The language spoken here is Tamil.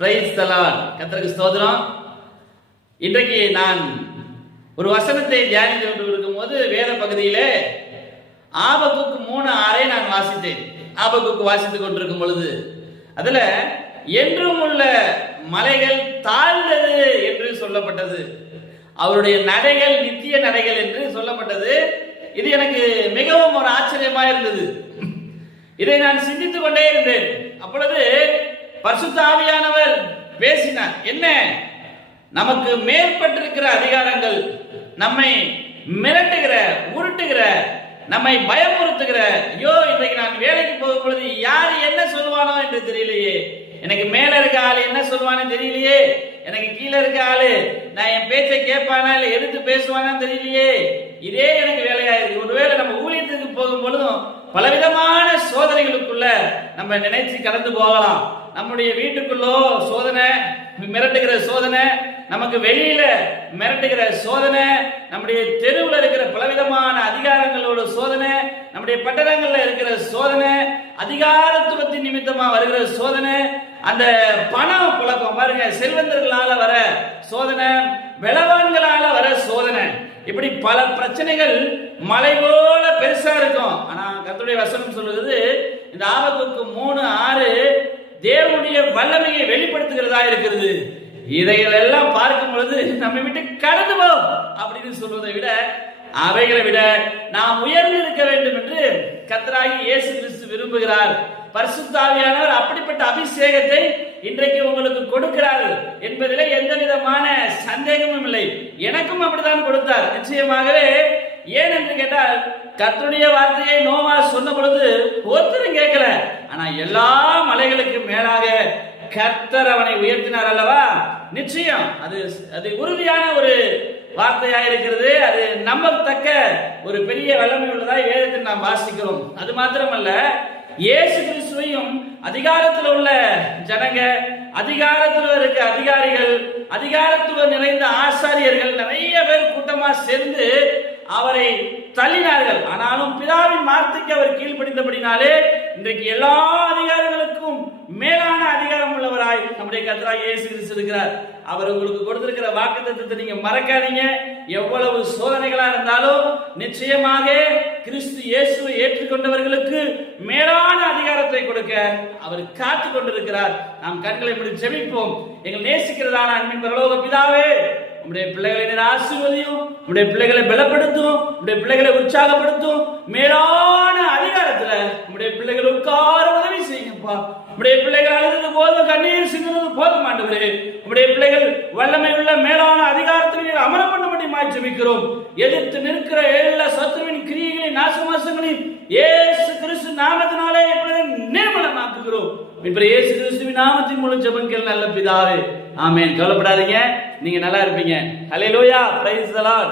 பிரைஸ் தலான் கத்தருக்கு ஸ்தோத்திரம். இன்றைக்கு நான் ஒரு வசனத்தை தியானித்து கொண்டு இருக்கும்போது வேத பகுதியிலே ஆபகுக்கு மூணு ஆறை நான் வாசித்தேன். ஆபகுக்கு வாசித்துக் கொண்டிருக்கும் பொழுது அதுல என்றும் உள்ள மலைகள் தாழ்ந்தது என்று சொல்லப்பட்டது. அவருடைய நடைகள் நித்திய நடைகள் என்று சொல்லப்பட்டது. இது எனக்கு மிகவும் ஒரு ஆச்சரியமா இருந்தது. இதை நான் சிந்தித்துக் கொண்டே இருந்தேன். அப்பொழுது பரிசுத்த ஆவியானவர் பேசினார். என்ன? நமக்கு மேற்பட்டிருக்கிற அதிகாரங்கள் நம்மை மிரட்டுகிற உருட்டுகிற நம்மை பயமுறுத்துகிற ஐயோ இன்றைக்கு நான் வேலைக்கு போகும் பொழுது யார் என்ன சொல்லுவானோ என்று தெரியலையே. எனக்கு மேல இருக்க ஆளு என்ன சொல்லுவானு தெரியலையே. எனக்கு கீழே இருக்க ஆளு நான் என் பேச்சை கேட்பானா இல்லை எடுத்து பேசுவானா தெரியலையே. இதே எனக்கு வேலையா இருக்கு. ஒருவேளை நம்ம ஊழியத்துக்கு போகும் பொழுதும் பலவிதமான சோதனை நம்ம நினைச்சு கடந்து போகலாம். நம்முடைய வீட்டுக்குள்ளோ சோதனை மிரட்டுகிற சோதனை நமக்கு வெளியில மிரட்டுகிற சோதனை நம்முடைய தெருவில் இருக்கிற பலவிதமான அதிகாரங்களோட சோதனை நம்முடைய பட்டணங்கள்ல இருக்கிற சோதனை அதிகாரத்துவத்தின் நிமித்தமா வருகிற சோதனை அந்த பணம் புழக்கம் பாருங்க செல்வந்தர்களால வர சோதனை விளவான்களால வர சோதனை. இப்படி பல பிரச்சனைகள் மலை போல பெருசா இருக்கும். ஆனா கத்துடைய வசனம் சொல்லுவது இந்த ஆபத்துக்கு மூணு ஆறு தேவனுடைய வல்லமையை வெளிப்படுத்துகிறதா இருக்கிறது. இதைகள் எல்லாம் பார்க்கும் பொழுது நம்ம விட்டு கடந்து போம் அப்படின்னு சொல்வதை விட அவைகளை விட நாம் உயர்ந்து இருக்க வேண்டும் என்று கத்தராகி இயேசு கிறிஸ்து விரும்புகிறார். பரிசுத்தாவியானவர் அப்படிப்பட்ட அபிஷேகத்தை இன்றைக்கு உங்களுக்கு கொடுக்கிறார் என்பதிலே எந்த விதமான சந்தேகமும் இல்லை. எனக்கும் அப்படித்தான் கொடுத்தார். நிச்சயமாகவே ஏன் என்று கேட்டால் கத்துடைய வார்த்தையை நோவா சொன்ன பொழுது ஒருத்தரும் கேட்கல. ஆனா எல்லா மலைகளுக்கும் மேலாக கர்த்தர் அவனை உயர்த்தினார் அல்லவா? நிச்சயம். அது அது உறுதியான ஒரு வார்த்தையா இருக்கிறது. அது நம்பத்தக்க ஒரு பெரிய வல்லமை உள்ளதா வேதத்தில் நாம் வாசிக்கிறோம். அது மாத்திரமல்ல இயேசு கிறிஸ்துவையும் அதிகாரத்தில் உள்ள ஜனங்க அதிகாரத்தில் இருக்க அதிகாரிகள் அதிகாரத்துவ நிறைந்த ஆசாரியர்கள் நிறைய பேர் கூட்டமா சேர்ந்து அவரை தள்ளினார்கள். ஆனாலும் பிதாவின் வார்த்தைக்கு அவர் கீழ்ப்படிந்தபடினாலே இன்றைக்கு எல்லா அதிகாரங்களுக்கும் மேலான அதிகாரம் உள்ளவராய் நம்முடைய கத்தராய் இயேசு கிறிஸ்து இருக்கிறார். அவர் உங்களுக்கு கொடுத்திருக்கிற வாக்கு தத்துவத்தை நீங்க மறக்காதீங்க. எவ்வளவு சோதனைகளா இருந்தாலும் நிச்சயமாக கிறிஸ்து இயேசுவை ஏற்றுக்கொண்டவர்களுக்கு மேலான அதிகாரத்தை கொடுக்க அவர் காத்து கொண்டிருக்கிறார் நாம் கண்களை முடி ஜெபிப்போம். எங்கள் நேசிக்கிறதான அன்பின் பரலோக பிதாவே உம்முடைய பிள்ளைகளை நீர் ஆசீர்வதியும் உம்முடைய பிள்ளைகளை பலப்படுத்தும் உம்முடைய பிள்ளைகளை உற்சாகப்படுத்தும். மேலான அதிகாரத்துல உம்முடைய பிள்ளைகள் உட்கார உதவி செய்யுங்கப்பா. உம்முடைய பிள்ளைகள் அழுது போதும் கண்ணீர் சிந்துவது போதும் ஆண்டவரே. உம்முடைய பிள்ளைகள் வல்லமை உள்ள மேலான அதிகாரத்தில் நீர் அமர பண்ணும்படி ஜெபிக்கிறோம். எதிர்த்து நிற்கிற எல்லா சத்துருவின் கிரியைகளின் நாசமாசங்களையும் ஏசு கிறிஸ்து நாமத்தினால் இப்ப இயேசு கிறிஸ்துவின் நாமத்தின் மூலம் ஜெபங்கள் நல்ல பிதாவே. ஆமேன். கவலைப்படாதீங்க. நீங்க நல்லா இருப்பீங்க. ஹலே லோயா பிரைஸ் lord.